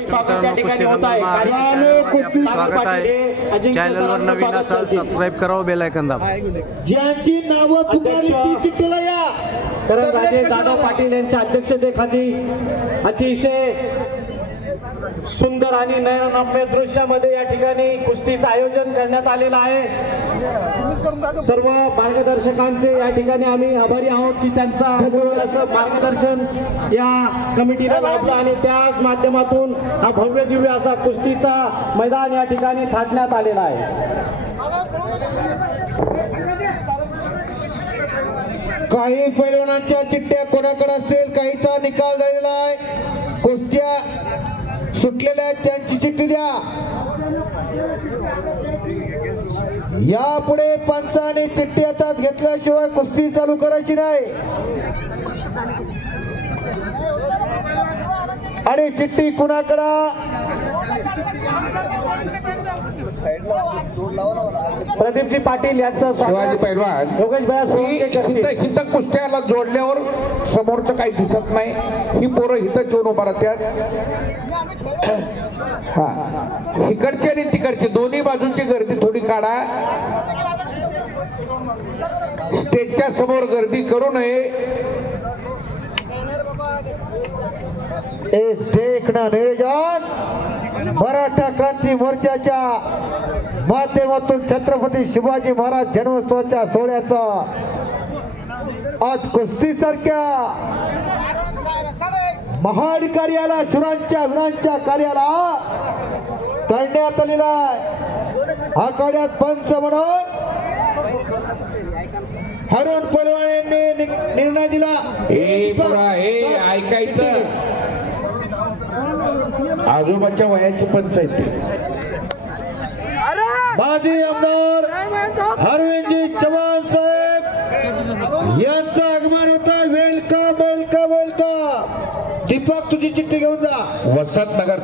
स्वागत आहे चॅनलवर नवीन असाल सबस्क्राइब करा बेल आयकॉन दाबा ज्यांची नाव पुकारली ती चिठ्ठीला या कारण राजे जाधव पाटील यांच्या अध्यक्षतेखाली अतिशय सुंदर आणि नयनरम्य दृश्यामध्ये या ठिकाणी कुस्तीचं आयोजन करण्यात आलेलं आहे। सर्व मार्गदर्शकांचे या ठिकाणी आम्ही आभारी आहोत की त्यांचा असं मार्गदर्शन या कमिटीला लाभलं आणि त्याच माध्यमातून हा भव्य दिव्य असा कुस्तीचा मैदान या ठिकाणी थाटण्यात आलेला आहे। काही पैलवानांच्या चिठ्ठ्या कोणाकडे असतील काहीचा निकाल झालेला आहे कुस्त्या सुटलेल्या त्यांची चिठ्ठी द्या यापुढे पंचाने चिठ्ठी हातात घेतल्याशिवाय कुस्ती चालू करायची नाही आणि चिठ्ठी कुणाकडे प्रदीपजी पाटील यांचं शिवाजी पैलवान हित कुस्त्याला जोडल्यावर समोरचं काही दिसत नाही ही पोरं हिथं जेवून उभा राहतात हा इकडची आणि तिकडची दोन्ही बाजूची गर्दी थोडी काढा स्टेजच्या समोर गर्दी करू नये मराठा क्रांती मोर्चाच्या माध्यमातून छत्रपती शिवाजी महाराज जन्मोत्सवाच्या सोहळ्याचा आज कुस्ती सारख्या महान कार्याला शूरांच्या वीरांच्या कार्याला करण्यात आलेला आखाड्यात पंच म्हणून हरून पहलवान यांनी निर्णय दिला हे ऐकायचं आजोबाच्या वयाची पंचायत माजी आमदार अरविंदजी चव्हाण साहेब यांचं आगमन होतं वेलकम वेलकम वेलकम दीपक तुझी चिठ्ठी घेऊन जा वसंतनगर